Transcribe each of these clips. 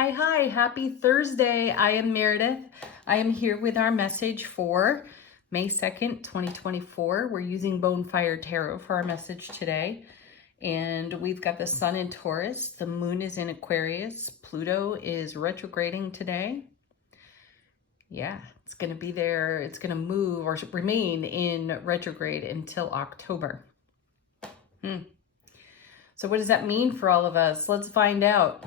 Hi, happy Thursday. I am Meredith. I am here with our message for May 2nd, 2024. We're using Bonefire Tarot for our message today. And we've got the sun in Taurus, the moon is in Aquarius, Pluto is retrograding today. Yeah, it's going to be there. It's going to move or remain in retrograde until October. So what does that mean for all of us? Let's find out.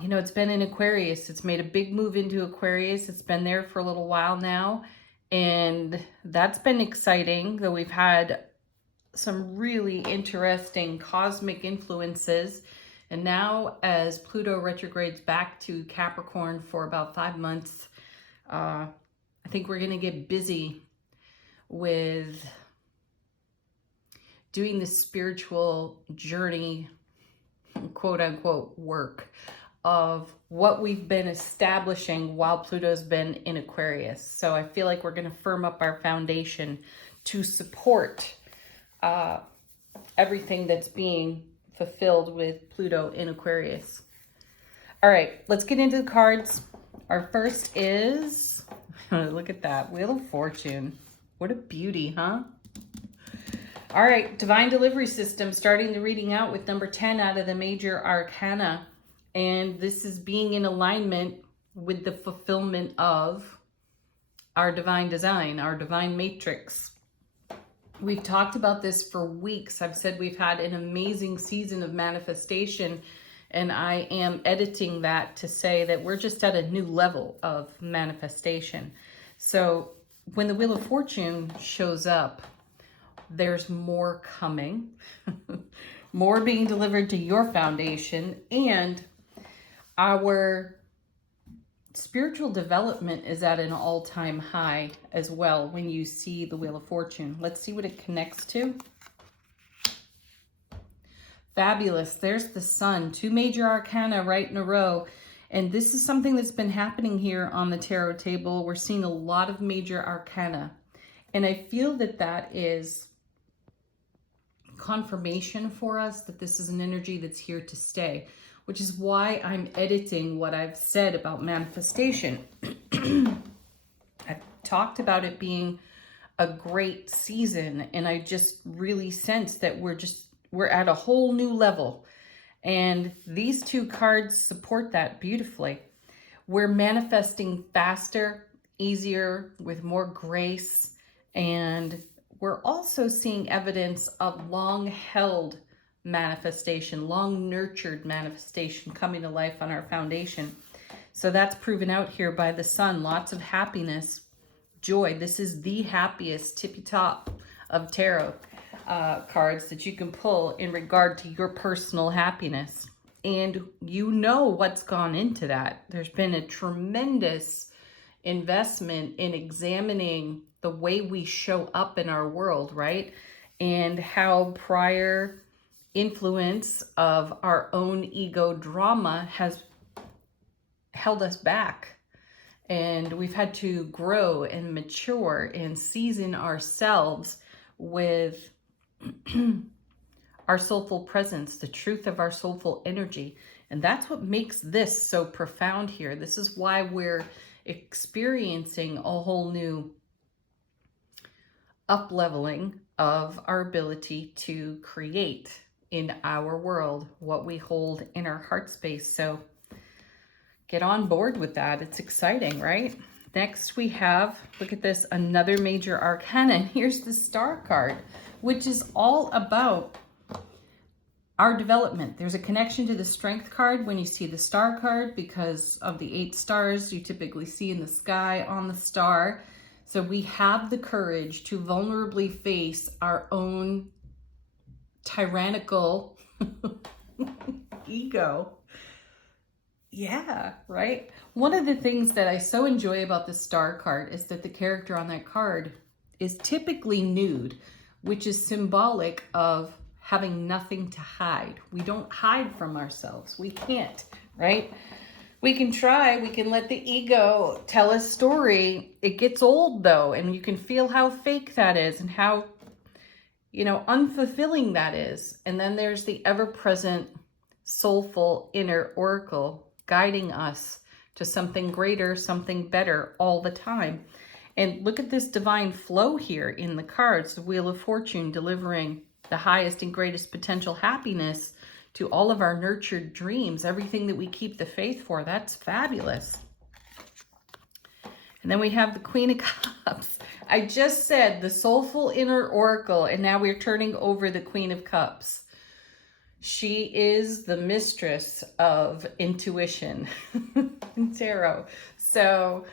You know, it's been in Aquarius. It's made a big move into Aquarius. It's been there for a little while now. And that's been exciting, though we've had some really interesting cosmic influences. And now as Pluto retrogrades back to Capricorn for about 5 months, I think we're going to get busy with doing the spiritual journey, quote unquote, work of what we've been establishing while Pluto's been in Aquarius. So I feel like we're going to firm up our foundation to support everything that's being fulfilled with Pluto in Aquarius. All right, let's get into the cards. Our first is, look at that, Wheel of Fortune. What a beauty, huh? All right, Divine Delivery System, starting the reading out with number 10 out of the Major Arcana. And this is being in alignment with the fulfillment of our divine design, our divine matrix. We've talked about this for weeks. I've said we've had an amazing season of manifestation, and I am editing that to say that we're just at a new level of manifestation. So when the Wheel of Fortune shows up, there's more coming, more being delivered to your foundation, and our spiritual development is at an all-time high as well when you see the Wheel of Fortune. Let's see what it connects to. Fabulous. There's the sun. 2 Major Arcana right in a row. And this is something that's been happening here on the tarot table. We're seeing a lot of Major Arcana. And I feel that that is confirmation for us that this is an energy that's here to stay, which is why I'm editing what I've said about manifestation. I've talked about it being a great season, and I just really sense that we're at a whole new level. And these 2 cards support that beautifully. We're manifesting faster, easier, with more grace, and we're also seeing evidence of long-held manifestation, long-nurtured manifestation coming to life on our foundation. So that's proven out here by the sun. Lots of happiness, joy. This is the happiest tippy top of tarot cards that you can pull in regard to your personal happiness. And you know what's gone into that. There's been a tremendous investment in examining the way we show up in our world, right? And how prior influence of our own ego drama has held us back. And we've had to grow and mature and season ourselves with our soulful presence, the truth of our soulful energy. And that's what makes this so profound here. This is why we're experiencing a whole new up-leveling of our ability to create in our world what we hold in our heart space. So get on board with that. It's exciting, right? Next we have, look at this, another Major Arcana. Here's the Star card, which is all about our development. There's a connection to the Strength card when you see the Star card because of the 8 stars you typically see in the sky on the star. So we have the courage to vulnerably face our own tyrannical ego. Yeah, right? One of the things that I so enjoy about the Star card is that the character on that card is typically nude, which is symbolic of having nothing to hide. We don't hide from ourselves. We can't, right? We can try, we can let the ego tell a story. It gets old though, and you can feel how fake that is and how, unfulfilling that is. And then there's the ever-present soulful inner oracle guiding us to something greater, something better all the time. And look at this divine flow here in the cards, the Wheel of Fortune, delivering the highest and greatest potential happiness to all of our nurtured dreams, everything that we keep the faith for. That's fabulous. And then we have the Queen of Cups. I just said the soulful inner oracle, and now we're turning over the Queen of Cups. She is the mistress of intuition in tarot. So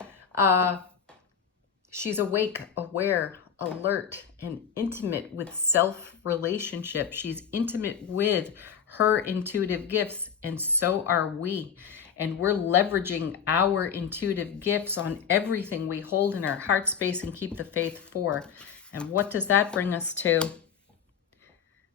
she's awake, aware, alert, and intimate with self-relationship. She's intimate with her intuitive gifts, and so are we. And we're leveraging our intuitive gifts on everything we hold in our heart space and keep the faith for. And what does that bring us to?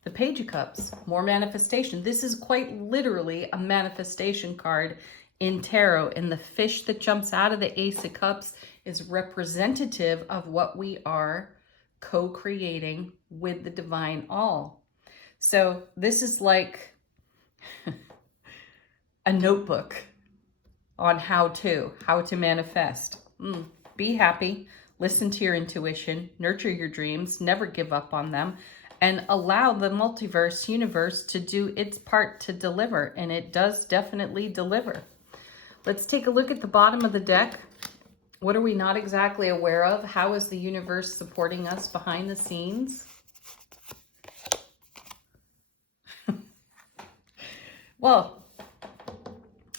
The Page of Cups, more manifestation. This is quite literally a manifestation card in tarot. And the fish that jumps out of the Ace of Cups is representative of what we are co-creating with the divine all. So this is like a notebook on how to manifest. Be happy, listen to your intuition, nurture your dreams, never give up on them, and allow the multiverse universe to do its part to deliver. And it does definitely deliver. Let's take a look at the bottom of the deck. What are we not exactly aware of? How is the universe supporting us behind the scenes? Well,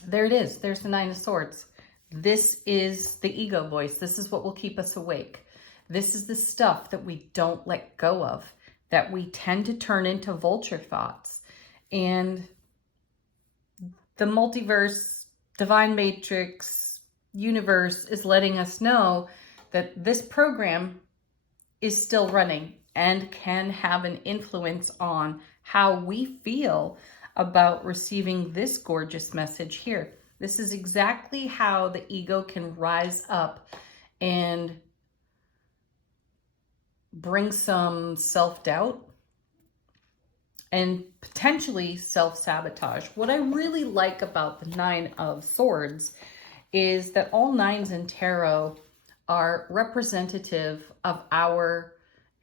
there it is. There's the Nine of Swords. This is the ego voice. This is what will keep us awake. This is the stuff that we don't let go of, that we tend to turn into vulture thoughts. And the multiverse, divine matrix, universe is letting us know that this program is still running and can have an influence on how we feel about receiving this gorgeous message here. This is exactly how the ego can rise up and bring some self-doubt and potentially self-sabotage. What I really like about the Nine of Swords is that all nines in tarot are representative of our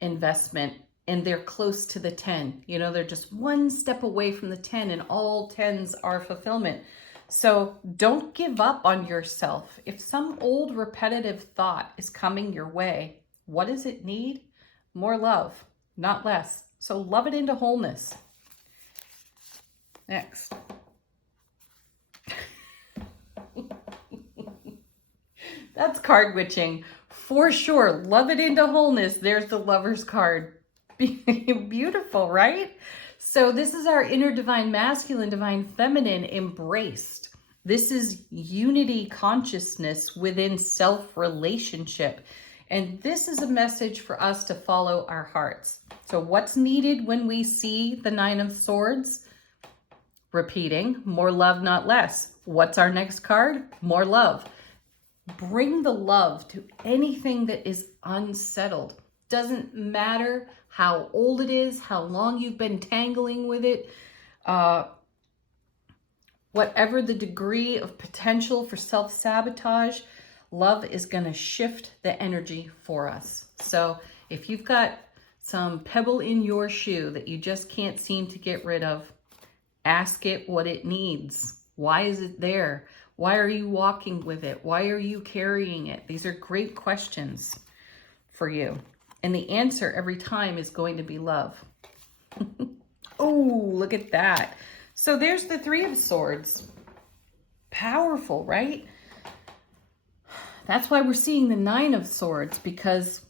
investment, and they're close to the 10. You know, they're just one step away from the 10, and all 10s are fulfillment. So don't give up on yourself. If some old repetitive thought is coming your way, what does it need? More love, not less. So love it into wholeness. Next. That's card witching for sure. Love it into wholeness. There's the Lover's card. Beautiful, right? So this is our inner divine masculine, divine feminine embraced. This is unity consciousness within self-relationship. And this is a message for us to follow our hearts. So what's needed when we see the Nine of Swords? Repeating, more love, not less. What's our next card? More love. Bring the love to anything that is unsettled. Doesn't matter how old it is, how long you've been tangling with it, whatever the degree of potential for self-sabotage, love is going to shift the energy for us. So if you've got some pebble in your shoe that you just can't seem to get rid of, ask it what it needs. Why is it there? Why are you walking with it? Why are you carrying it? These are great questions for you. And the answer every time is going to be love. Oh, look at that. So there's the Three of Swords. Powerful, right? That's why we're seeing the Nine of Swords, because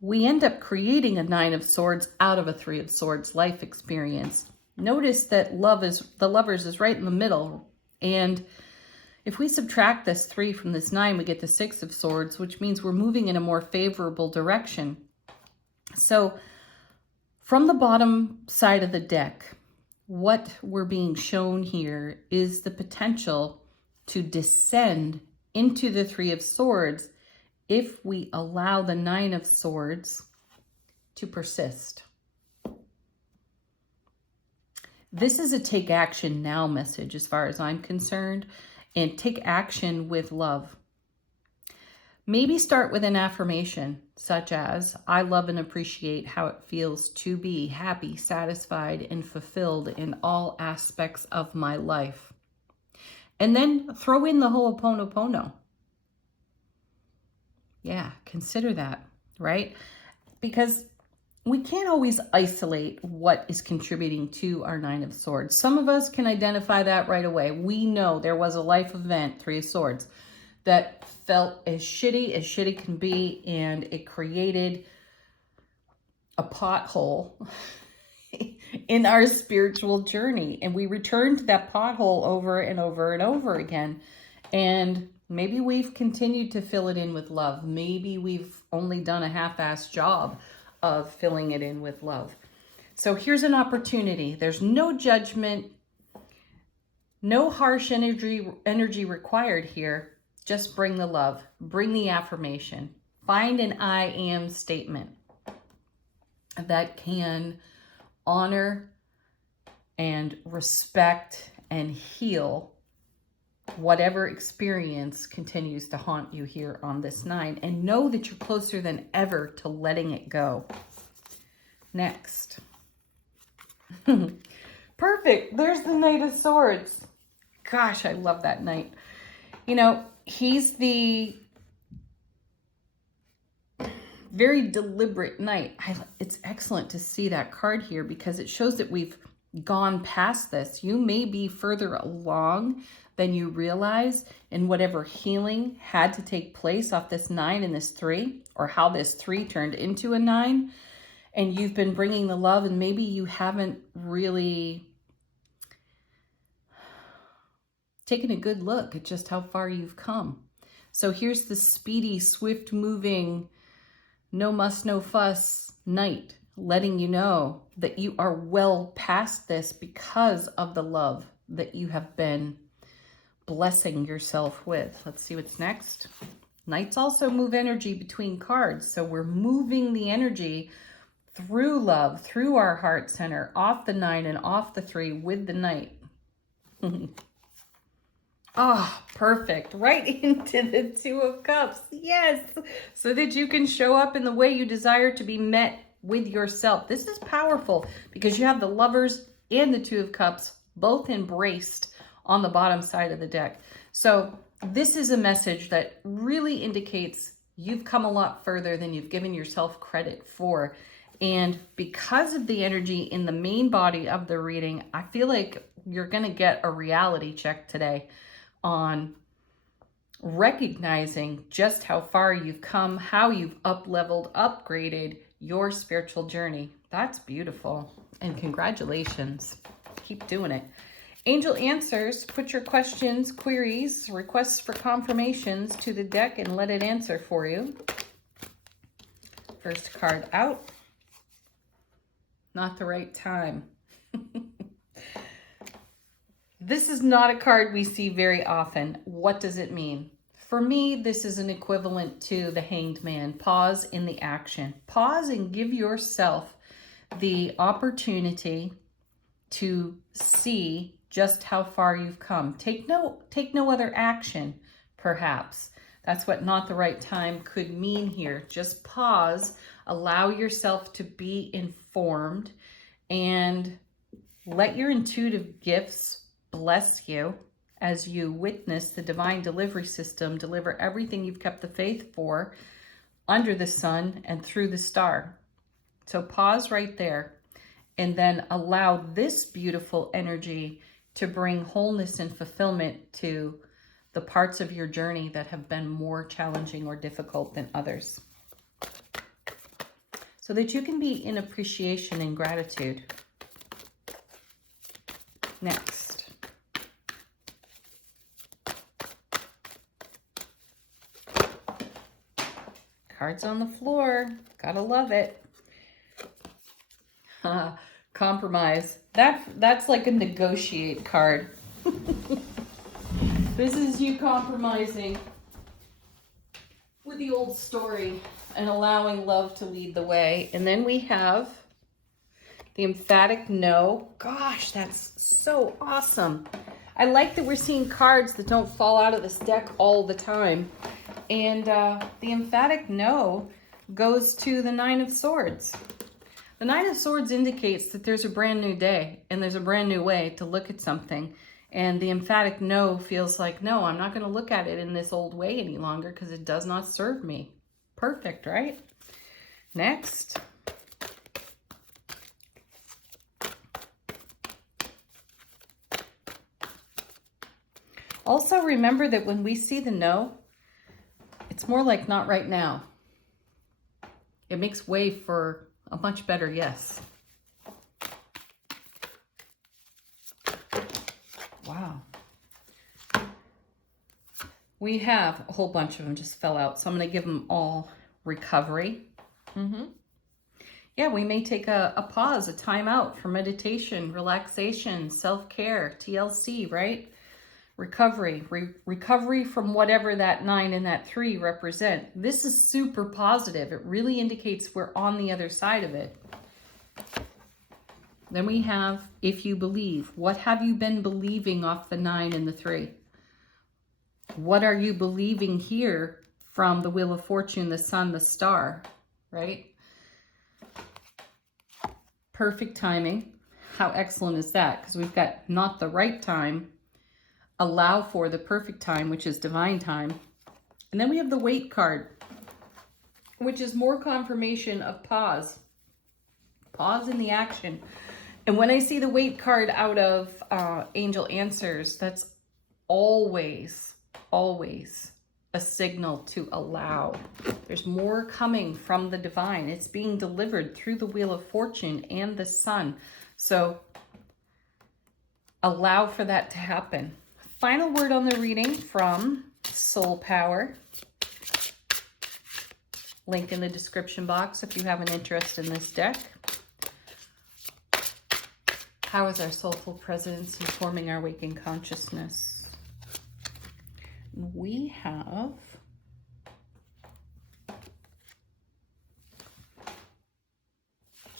we end up creating a Nine of Swords out of a Three of Swords life experience. Notice that the Lovers is right in the middle. And if we subtract this 3 from this 9, we get the Six of Swords, which means we're moving in a more favorable direction. So from the bottom side of the deck, what we're being shown here is the potential to descend into the Three of Swords if we allow the Nine of Swords to persist. This is a take action now message as far as I'm concerned. and take action with love. Maybe start with an affirmation such as, I love and appreciate how it feels to be happy, satisfied, and fulfilled in all aspects of my life. And then throw in the Ho'oponopono. Yeah, consider that, right? Because we can't always isolate what is contributing to our Nine of Swords. Some of us can identify that right away. We know there was a life event, Three of Swords, that felt as shitty can be, and it created a pothole in our spiritual journey. And we returned to that pothole over and over and over again. And maybe we've continued to fill it in with love. Maybe we've only done a half-assed job of filling it in with love. So here's an opportunity. There's no judgment, no harsh energy required here. Just bring the love, bring the affirmation, find an I am statement that can honor and respect and heal whatever experience continues to haunt you here on this 9, and know that you're closer than ever to letting it go. Next. Perfect. There's the Knight of Swords. Gosh, I love that knight. You know, he's the very deliberate knight. It's excellent to see that card here because it shows that we've gone past this. You may be further along than you realize in whatever healing had to take place off this 9 and this 3, or how this 3 turned into a 9. And you've been bringing the love, and maybe you haven't really taken a good look at just how far you've come. So here's the speedy, swift moving, no muss, no fuss knight, letting you know that you are well past this because of the love that you have been blessing yourself with. Let's see what's next. Knights also move energy between cards. So we're moving the energy through love, through our heart center, off the 9 and off the 3 with the knight. Ah, oh, perfect. Right into the 2 of Cups. Yes. So that you can show up in the way you desire to be met with yourself. This is powerful because you have the Lovers and the 2 of Cups both embraced on the bottom side of the deck. So this is a message that really indicates you've come a lot further than you've given yourself credit for. And because of the energy in the main body of the reading, I feel like you're going to get a reality check today on recognizing just how far you've come, how you've up-leveled, upgraded your spiritual journey. That's beautiful. And congratulations. Keep doing it. Angel Answers, put your questions, queries, requests for confirmations to the deck and let it answer for you. First card out. Not the right time. This is not a card we see very often. What does it mean? For me, this is an equivalent to the Hanged Man. Pause in the action. Pause and give yourself the opportunity to see just how far you've come. Take no other action, perhaps. That's what not the right time could mean here. Just pause, allow yourself to be informed, and let your intuitive gifts bless you as you witness the divine delivery system deliver everything you've kept the faith for under the sun and through the star. So pause right there and then allow this beautiful energy to bring wholeness and fulfillment to the parts of your journey that have been more challenging or difficult than others, so that you can be in appreciation and gratitude. Next. Cards on the floor. Gotta love it. Compromise. That's like a negotiate card. This is you compromising with the old story and allowing love to lead the way. And then we have the emphatic no. Gosh, that's so awesome. I like that we're seeing cards that don't fall out of this deck all the time. And the emphatic no goes to the Nine of Swords. The Nine of Swords indicates that there's a brand new day and there's a brand new way to look at something. And the emphatic no feels like, no, I'm not going to look at it in this old way any longer because it does not serve me. Perfect, right? Next. Also remember that when we see the no, it's more like not right now. It makes way for a much better yes. Wow. We have a whole bunch of them just fell out, so I'm going to give them all recovery. Yeah, we may take a pause, a time out for meditation, relaxation, self-care, TLC, right? Recovery, recovery from whatever that 9 and that 3 represent. This is super positive. It really indicates we're on the other side of it. Then we have, if you believe. What have you been believing off the 9 and the 3? What are you believing here from the Wheel of Fortune, the Sun, the Star, right? Perfect timing. How excellent is that? Because we've got not the right time, allow for the perfect time, which is divine time. And then we have the Wait card, which is more confirmation of pause. Pause in the action. And when I see the Wait card out of Angel Answers, that's always a signal to allow. There's more coming from the divine. It's being delivered through the Wheel of Fortune and the Sun. So allow for that to happen. Final word on the reading from Soul Power. Link in the description box if you have an interest in this deck. How is our soulful presence informing our waking consciousness? We have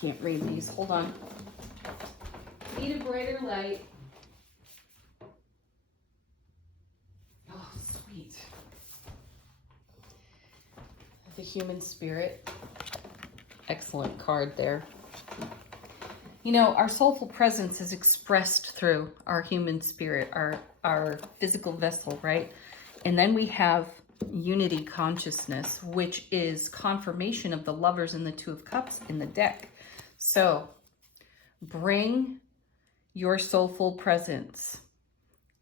can't read these. Hold on. Need a brighter light. Oh, sweet. The Human Spirit. Excellent card there. You know, our soulful presence is expressed through our human spirit, our physical vessel, right? And then we have unity consciousness, which is confirmation of the Lovers and the Two of Cups in the deck. So bring your soulful presence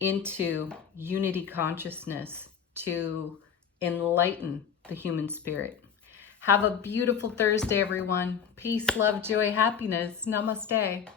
into unity consciousness to enlighten the human spirit. Have a beautiful Thursday, everyone. Peace, love, joy, happiness. Namaste.